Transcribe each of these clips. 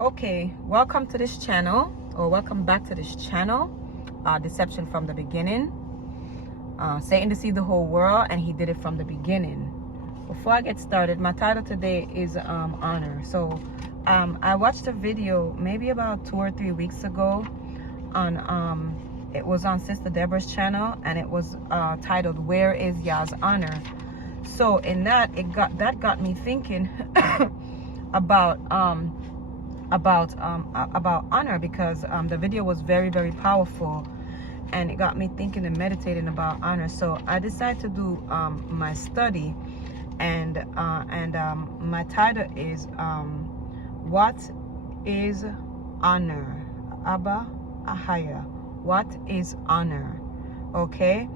Okay, welcome to this channel, or welcome back to this channel. Deception from the beginning. Satan deceived the whole world, and he did it from the beginning. Before I get started, my title today is honor. So I watched a video maybe about 2 or 3 weeks ago on it was on Sister Deborah's channel, and it was titled "Where is Yah's Honor?" So in that, that got me thinking about honor, because the video was very, very powerful, and it got me thinking and meditating about honor. So I decided to do my study, and my title is what is honor? Abba Ahaya, what is honor? Okay,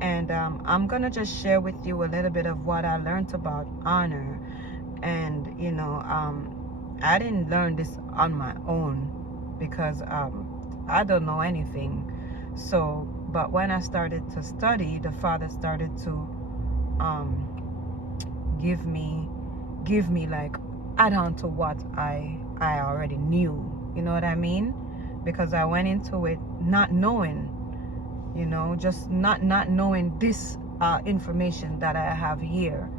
and I'm gonna just share with you a little bit of what I learned about honor. And you know, I didn't learn this on my own, because I don't know anything. So, but when I started to study, the Father started to give me like add on to what I already knew. You know what I mean? Because I went into it not knowing, you know, just not knowing this information that I have here.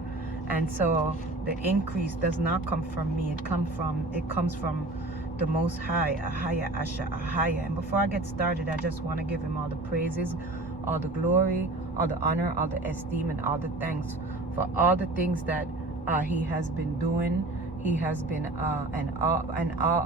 And so the increase does not come from me. It comes from the Most High, Ahaya, Asha, Ahaya. And before I get started, I just want to give him all the praises, all the glory, all the honor, all the esteem, and all the thanks for all the things that he has been doing. He has been and all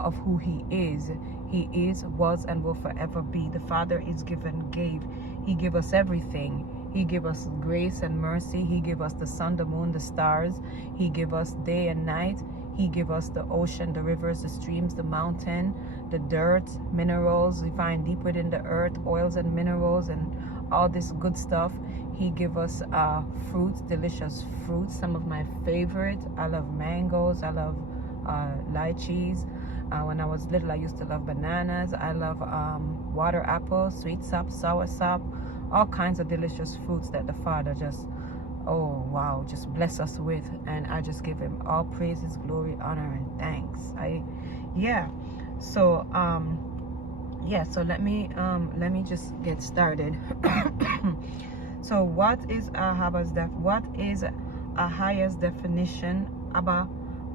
of who he is. He is, was, and will forever be. The Father is gave. He gave us everything. He give us grace and mercy. He give us the sun, the moon, the stars. He give us day and night. He give us the ocean, the rivers, the streams, the mountain, the dirt, minerals we find deep within the earth, oils and minerals, and all this good stuff. He give us fruits, delicious fruits, some of my favorite. I love mangoes. I love lychees. When I was little, I used to love bananas. I love water apples, sweet sap, sour sap, all kinds of delicious fruits that the Father just, oh wow, just bless us with. And I just give him all praises, glory, honor, and thanks. So so let me just get started. So what is Ahaya's definition?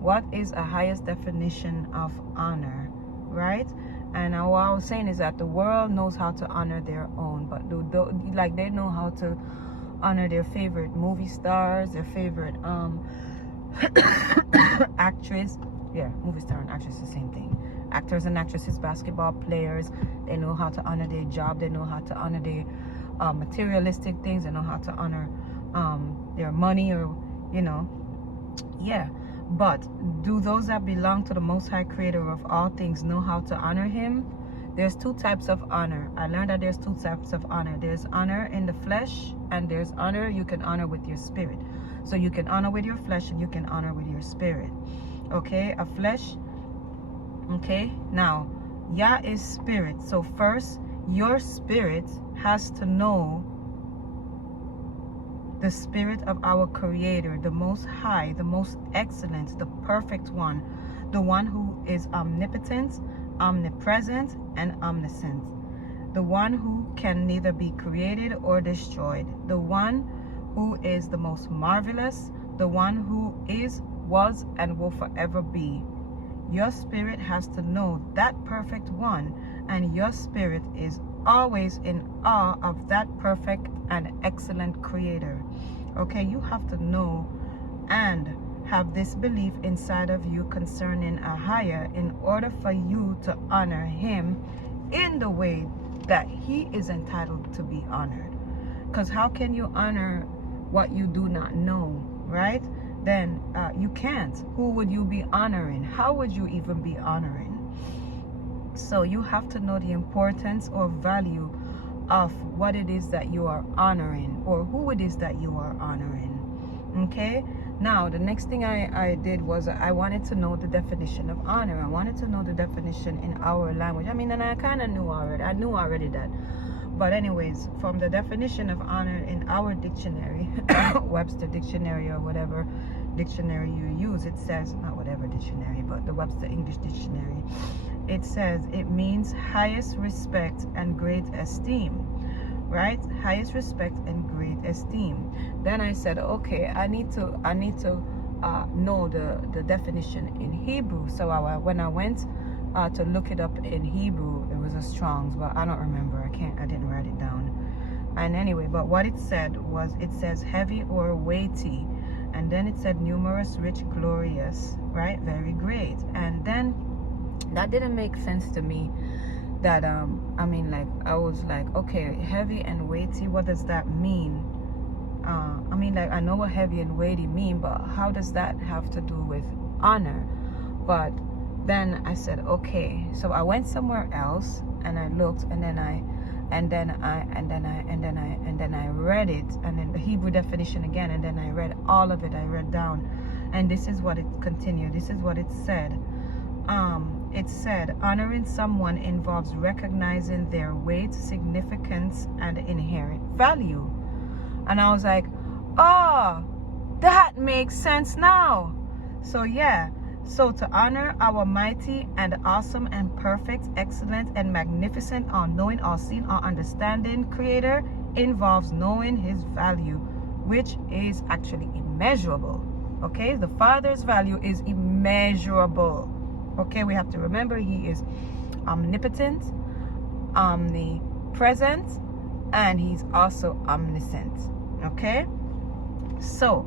What is Ahaya's definition of honor, right? And what I was saying is that the world knows how to honor their own, but like they know how to honor their favorite movie stars, their favorite actress. Yeah, movie star and actress is the same thing. Actors and actresses, basketball players, they know how to honor their job. They know how to honor their materialistic things. They know how to honor their money, or you know, yeah. But do those that belong to the Most High Creator of all things know how to honor him? There's two types of honor. I learned that there's two types of honor. There's honor in the flesh, and there's honor you can honor with your spirit. So you can honor with your flesh, and you can honor with your spirit. Okay, a flesh. Okay, now Yah is spirit. So first, your spirit has to know the spirit of our Creator, the Most High, the most excellent, the perfect one, the one who is omnipotent, omnipresent, and omniscient, the one who can neither be created or destroyed, the one who is the most marvelous, the one who is, was, and will forever be. Your spirit has to know that perfect one, and your spirit is always in awe of that perfect and excellent Creator. Okay, you have to know and have this belief inside of you concerning Ahaya in order for you to honor him in the way that he is entitled to be honored. Because how can you honor what you do not know, right? Then you can't. Who would you be honoring? How would you even be honoring? So you have to know the importance or value of what it is that you are honoring, or who it is that you are honoring. Okay, now the next thing I did was I wanted to know the definition of honor. I wanted to know the definition in our language. I mean, and I kind of knew already. I knew already that. But anyways, from the definition of honor in our dictionary, Webster dictionary or whatever dictionary you use, it says, not whatever dictionary, but the Webster English Dictionary, it says it means highest respect and great esteem, right? Highest respect and great esteem. Then I said, okay, I need to know the definition in Hebrew. So when I went to look it up in Hebrew, it was a Strong's, but I don't remember. I didn't write it down. And anyway, but what it said was, it says heavy or weighty, and then it said numerous, rich, glorious, right? Very great. And then that didn't make sense to me. That I mean, like, I was like, okay, heavy and weighty, what does that mean? I mean, like, I know what heavy and weighty mean, but how does that have to do with honor? But then I said, okay. So I went somewhere else and I looked, and then I read it, and then the Hebrew definition again, and then I read all of it. I read down, and this is what it continued. This is what it said. It said, honoring someone involves recognizing their weight, significance, and inherent value. And I was like, oh, that makes sense now. So yeah, so to honor our mighty and awesome and perfect, excellent and magnificent, all-knowing, all-seeing, all-understanding Creator involves knowing His value, which is actually immeasurable. Okay, the Father's value is immeasurable. Okay, we have to remember He is omnipotent, omnipresent, and He's also omniscient. Okay, so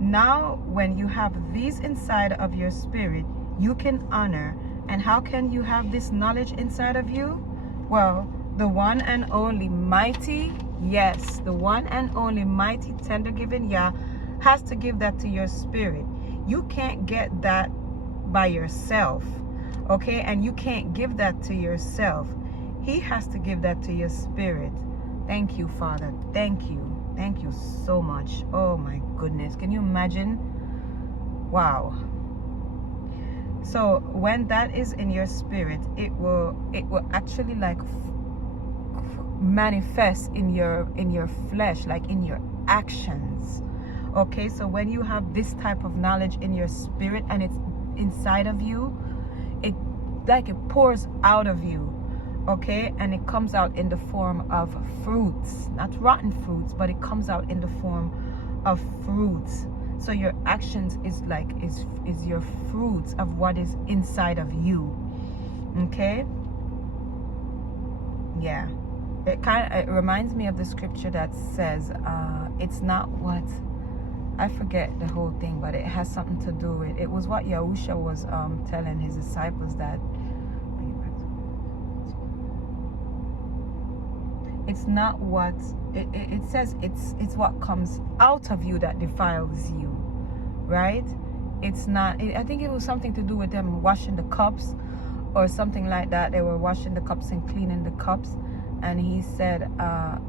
now when you have these inside of your spirit, you can honor. And how can you have this knowledge inside of you? Well, the one and only mighty, yes, the one and only mighty, tender giving Yah has to give that to your spirit. You can't get that by yourself, okay? And you can't give that to yourself. He has to give that to your spirit. Thank you, Father. Thank you. Thank you so much. Oh my goodness. Can you imagine? Wow. So when that is in your spirit, it will actually like manifest in your flesh, like in your actions. Okay, so when you have this type of knowledge in your spirit and it's inside of you, it pours out of you. Okay, and it comes out in the form of fruits, not rotten fruits, but it comes out in the form of fruits. So your actions is your fruits of what is inside of you. Okay, yeah, it reminds me of the scripture that says it's not what, I forget the whole thing, but it has something to do with, it was what YHWH was telling his disciples, that it's not what it says, it's what comes out of you that defiles you, right? It's not, I think it was something to do with them washing the cups or something like that. They were washing the cups and cleaning the cups, and he said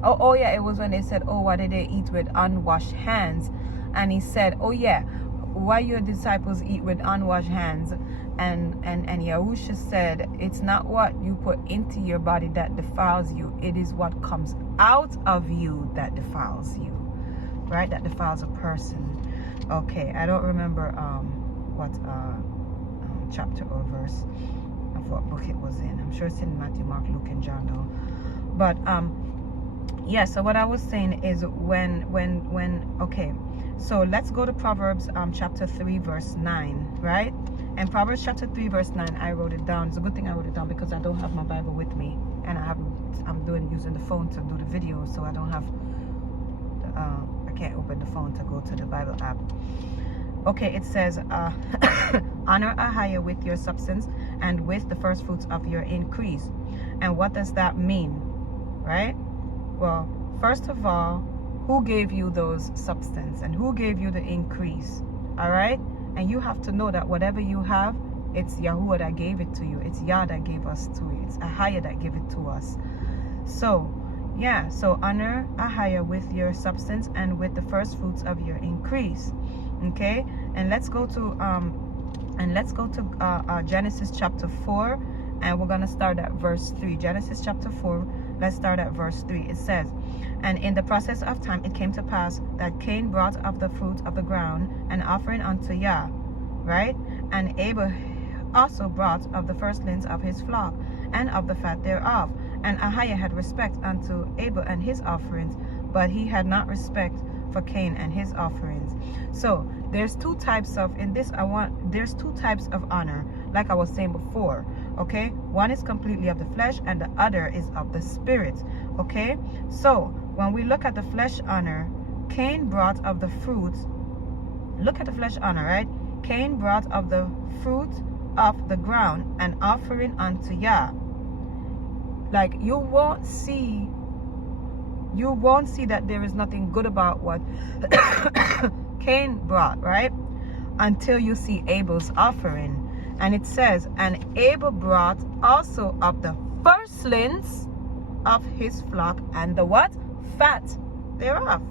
oh yeah, it was when they said, oh, what did they eat with unwashed hands? And he said, oh yeah, why your disciples eat with unwashed hands? And YHWH said, it's not what you put into your body that defiles you, it is what comes out of you that defiles you, right? That defiles a person. Okay, I don't remember what chapter or verse of what book it was in. I'm sure it's in Matthew, Mark, Luke, and John though. But yeah, so what I was saying is when okay, so let's go to Proverbs chapter 3 verse 9, right? And Proverbs chapter 3 verse 9, I wrote it down. It's a good thing I wrote it down because I don't have my Bible with me, and I'm using the phone to do the video, so I don't have I can't open the phone to go to the Bible app. Okay, it says honor Ahijah with your substance and with the first fruits of your increase. And what does that mean, right? Well, first of all, who gave you those substance and who gave you the increase? All right, and you have to know that whatever you have, it's Yahuwah that gave it to you. It's Yah that gave us to it. It's Ahijah that gave it to us. So yeah, so honor Ahijah with your substance and with the first fruits of your increase. Okay, and let's go to Genesis chapter 4, and we're gonna start at verse 3. Genesis chapter 4, Let's start at verse 3. It says, and in the process of time it came to pass that Cain brought of the fruit of the ground an offering unto Yah, right? And Abel also brought of the firstlings of his flock and of the fat thereof. And Ahiah had respect unto Abel and his offerings, but he had not respect for Cain and his offerings. So there's two types of, there's two types of honor, like I was saying before, okay? One is completely of the flesh and the other is of the spirit, okay? So when we look at the flesh honor, Cain brought of the fruit, look at the flesh honor, right? Cain brought of the fruit of the ground an offering unto Yah. Like you won't see that there is nothing good about what Cain brought, right? Until you see Abel's offering. And it says, and Abel brought also of the firstlings of his flock and the what? Fat thereof.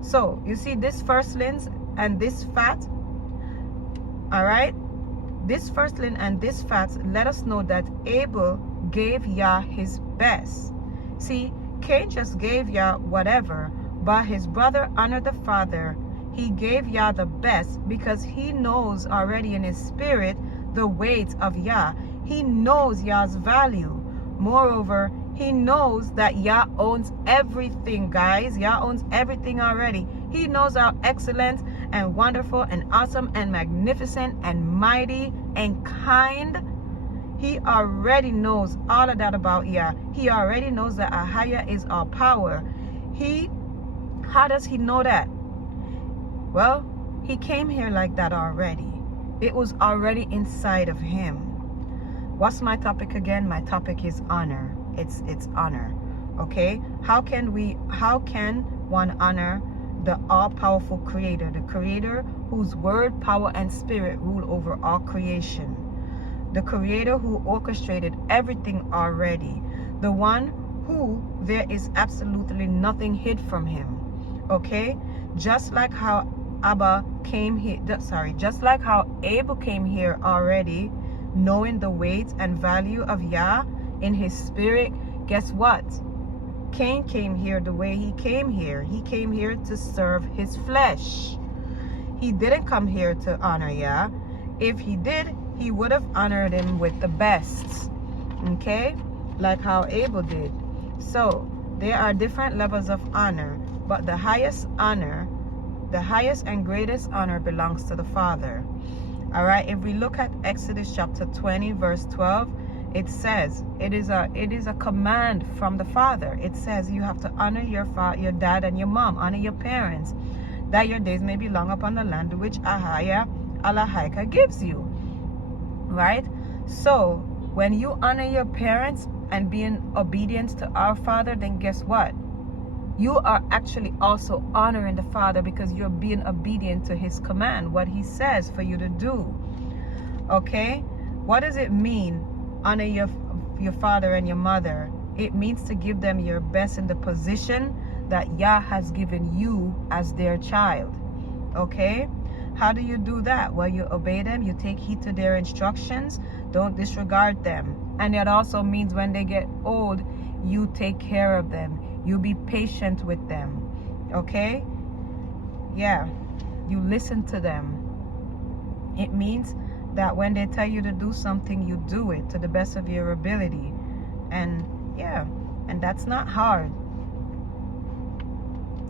So you see this firstlings and this fat, all right? This firstling and this fat let us know that Abel gave Yah his best. See, Cain just gave Yah whatever, but his brother honored the father. He gave Yah the best because he knows already in his spirit the weight of Yah. He knows Yah's value. Moreover, he knows that Yah owns everything, guys. Yah owns everything already. He knows how excellent and wonderful and awesome and magnificent and mighty and kind. He already knows all of that about Yah. He already knows that Ahiah is all power. How does he know that? Well, he came here like that already. It was already inside of him. What's my topic again? My topic is honor. It's honor. Okay? How can one honor the all-powerful creator, the creator whose word, power, and spirit rule over all creation? The creator who orchestrated everything already. The one who there is absolutely nothing hid from him. Okay? Just like how just like how Abel came here already, knowing the weight and value of Yah in his spirit, guess what? Cain came here the way he came here. He came here to serve his flesh. He didn't come here to honor Yah. If he did, he would have honored him with the best. Okay? Like how Abel did. So, there are different levels of honor, but the highest honor, the highest and greatest honor belongs to the Father. All right? If we look at Exodus chapter 20, verse 12, it says, it is a command from the Father. It says you have to honor your dad and your mom, honor your parents, that your days may be long upon the land which Ahiah gives you. Right? So when you honor your parents and being obedient to our Father, then guess what? You are actually also honoring the Father because you're being obedient to his command, what he says for you to do. Okay? What does it mean? Honor your father and your mother. It means to give them your best in the position that Yah has given you as their child. Okay? How do you do that? Well, you obey them, you take heed to their instructions, don't disregard them. And it also means when they get old, you take care of them. You be patient with them. Okay? Yeah. You listen to them. It means that when they tell you to do something, you do it to the best of your ability. And yeah, and that's not hard.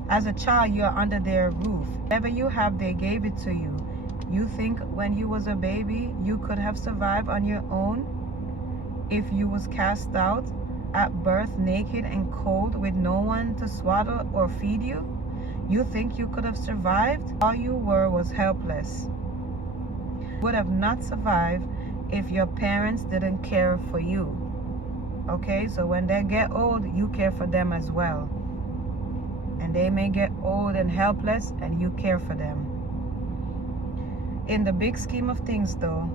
As a child, you are under their roof. Whatever you have, they gave it to you. You think when you was a baby, you could have survived on your own if you was cast out at birth naked and cold with no one to swaddle or feed you? You think you could have survived? All you were was helpless. Would have not survived if your parents didn't care for you. Okay, so when they get old, you care for them as well. And they may get old and helpless, and you care for them. In the big scheme of things though,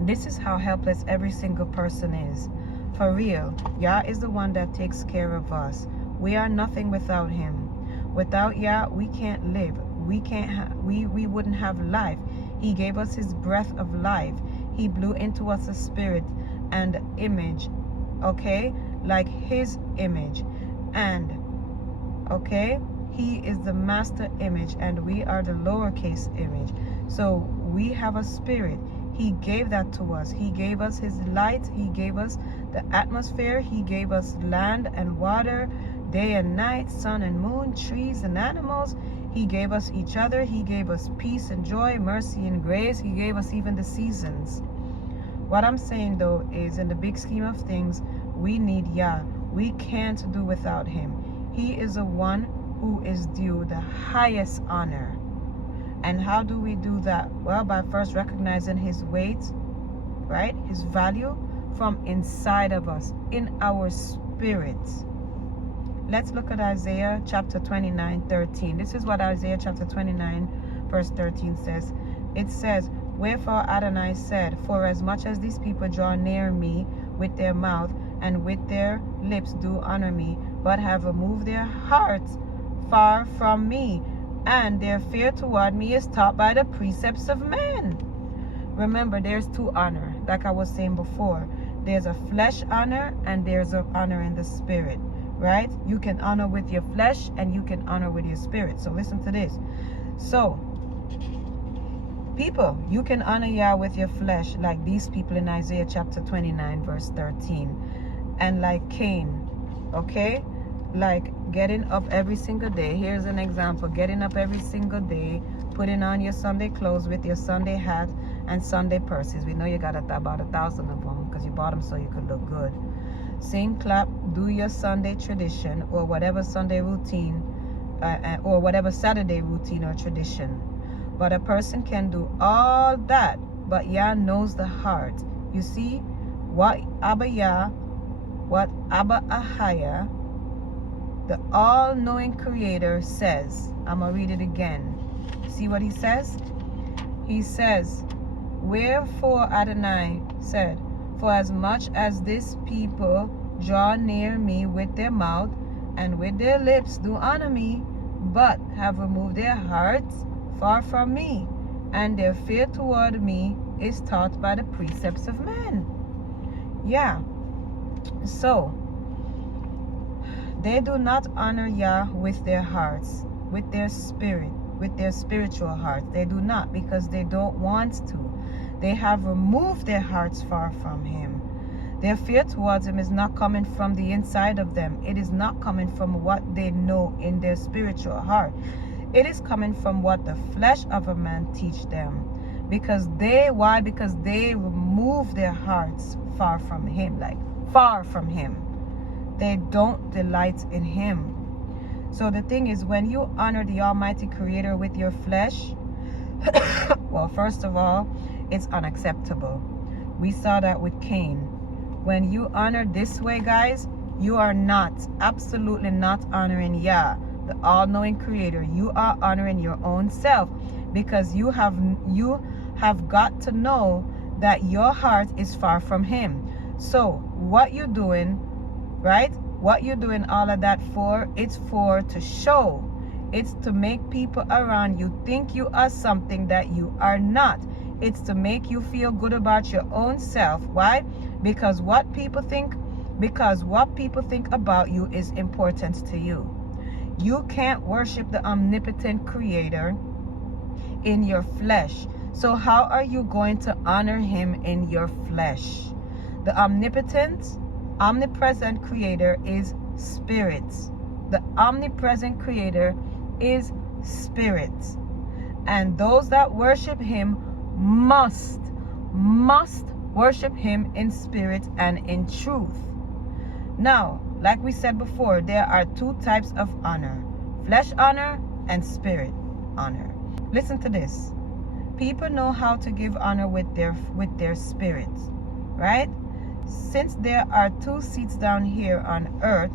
this is how helpless every single person is. For real, Yah is the one that takes care of us. We are nothing without him. Without Yah, we can't live. We wouldn't have life. He gave us his breath of life. He blew into us a spirit and image. Okay? like his image. And okay, he is the master image and we are the lowercase image. So we have a spirit. He gave that to us. He gave us his light. He gave us the atmosphere. He gave us land and water, day and night, sun and moon, trees and animals. He gave us each other. He gave us peace and joy, mercy and grace. He gave us even the seasons. What I'm saying though is, in the big scheme of things, we need Yah. We can't do without him. He is the one who is due the highest honor. And how do we do that? Well, by first recognizing his weight, right? His value from inside of us, in our spirits. Let's look at Isaiah chapter 29:13. This is what Isaiah chapter 29 verse 13 says. It says, "Wherefore Adonai said, for as much as these people draw near me with their mouth and with their lips do honor me, but have removed their hearts far from me, and their fear toward me is taught by the precepts of men." Remember, there's two honor, like I was saying before. There's a flesh honor and there's an honor in the spirit, right? You can honor with your flesh and you can honor with your spirit. So listen to this. So, people, you can honor Yah with your flesh, like these people in Isaiah chapter 29 verse 13. And like Cain, okay? Like getting up every single day. Here's an example. Getting up every single day, putting on your Sunday clothes with your Sunday hat and Sunday purses. We know you got about 1,000 of them because you bought them so you could look good. Sing, clap, do your Sunday tradition or whatever Sunday routine or whatever Saturday routine or tradition. But a person can do all that, but Yah knows the heart. You see, what Abba Ahaya, the all-knowing creator, says. I'm going to read it again. See what he says? He says, "Wherefore Adonai said, for as much as this people draw near me with their mouth and with their lips do honor me, but have removed their hearts far from me, and their fear toward me is taught by the precepts of men." Yeah. So, they do not honor Yah with their hearts, with their spirit, with their spiritual heart. They do not, because they don't want to. They have removed their hearts far from him. Their fear towards him is not coming from the inside of them. It is not coming from what they know in their spiritual heart. It is coming from what the flesh of a man teach them. Why? Because they remove their hearts far from him, like far from him. They don't delight in him. So the thing is, when you honor the Almighty Creator with your flesh, well, first of all, it's unacceptable. We saw that with Cain. When you honor this way, guys, you are not, absolutely not honoring Yah, the all-knowing Creator. You are honoring your own self, because you have got to know that your heart is far from him. So what you're doing, right? What you're doing all of that for, it's for to show. It's to make people around you think you are something that you are not. It's to make you feel good about your own self. Why? Because what people think about you is important to you. You can't worship the omnipotent Creator in your flesh. So how are you going to honor him in your flesh? The omnipresent Creator is spirit. The omnipresent Creator is spirit. And those that worship him must worship him in spirit and in truth. Now, like we said before, there are two types of honor: flesh honor and spirit honor. Listen to this. People know how to give honor with their spirits, right? Since there are two seeds down here on earth,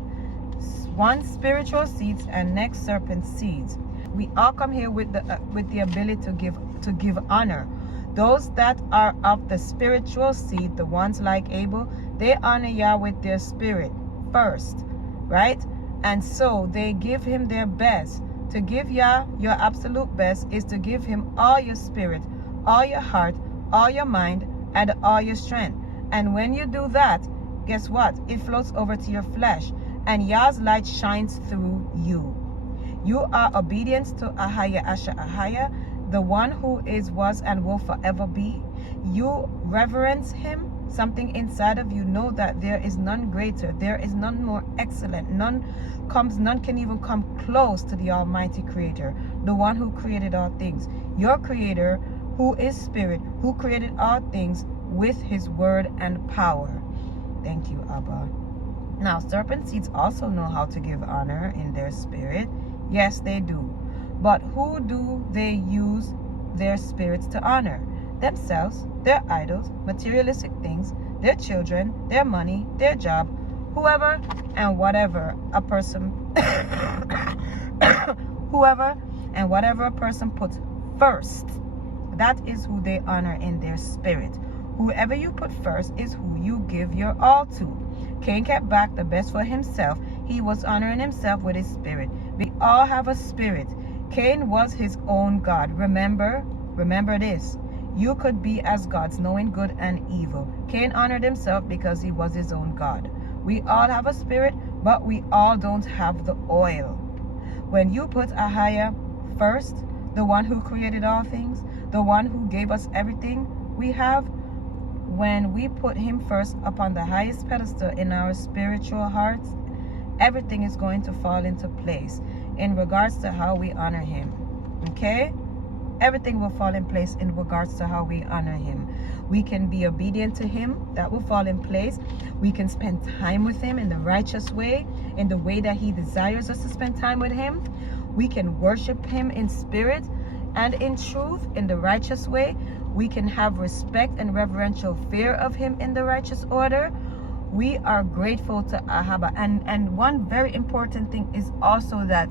one spiritual seeds and next serpent seeds, we all come here with the ability to give honor. Those that are of the spiritual seed, the ones like Abel, they honor Yah with their spirit first, right? And so they give him their best. To give Yah your absolute best is to give him all your spirit, all your heart, all your mind, and all your strength. And when you do that, guess what? It floats over to your flesh, and Yah's light shines through you. You are obedient to Ahaya Asha Ahaya, the one who is, was, and will forever be. You reverence him. Something inside of you know that there is none greater, there is none more excellent, none can even come close to the Almighty Creator, the one who created all things. Your Creator, who is Spirit, who created all things with his word and power. Thank you, Abba. Now, serpent seeds also know how to give honor in their spirit. Yes, they do. But who do they use their spirits to honor? Themselves, their idols, materialistic things, their children, their money, their job, whoever and whatever a person whoever and whatever a person puts first, that is who they honor in their spirit. Whoever you put first is who you give your all to. Cain kept back the best for himself. He was honoring himself with his spirit. We all have a spirit. Cain was his own God. Remember this. You could be as gods, knowing good and evil. Cain honored himself because he was his own God. We all have a spirit, but we all don't have the oil. When you put Ahaya first, the one who created all things, the one who gave us everything we have, when we put him first upon the highest pedestal in our spiritual hearts, everything is going to fall into place in regards to how we honor him. Okay? Everything will fall in place in regards to how we honor him. We can be obedient to him. That will fall in place. We can spend time with him in the righteous way, in the way that he desires us to spend time with him. We can worship him in spirit and in truth, in the righteous way. We can have respect and reverential fear of him in the righteous order. We are grateful to Ahaba. And one very important thing is also that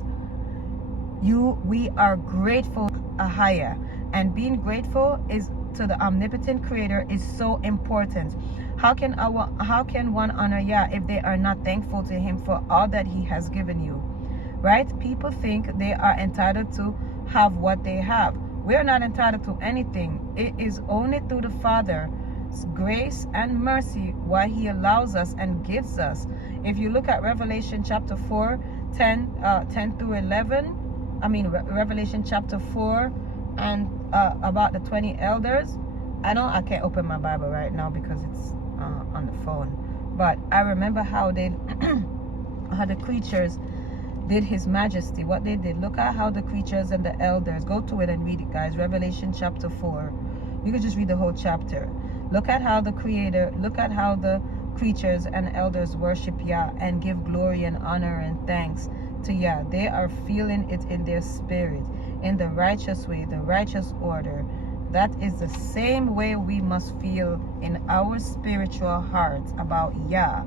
we are grateful to Ahaya. And being grateful is to the omnipotent creator is so important. How can one honor Yah if they are not thankful to him for all that he has given you? Right? People think they are entitled to have what they have. We're not entitled to anything. It is only through the Father's grace and mercy why he allows us and gives us. If you look at Revelation chapter 4, 10 through 11, Revelation chapter 4 and about the 20 elders. I can't open my Bible right now because it's on the phone. But I remember how how the creatures did his majesty, what they did. Look at how the creatures and the elders, go to it and read it, guys. Revelation chapter 4. You can just read the whole chapter. Look at how the creatures and elders worship Yah and give glory and honor and thanks to Yah. They are feeling it in their spirit, in the righteous way, the righteous order. That is the same way we must feel in our spiritual hearts about Yah.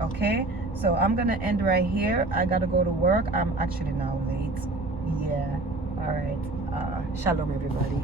Okay, so I'm gonna end right here. I gotta go to work. I'm actually now late. Yeah. All right. Shalom, everybody.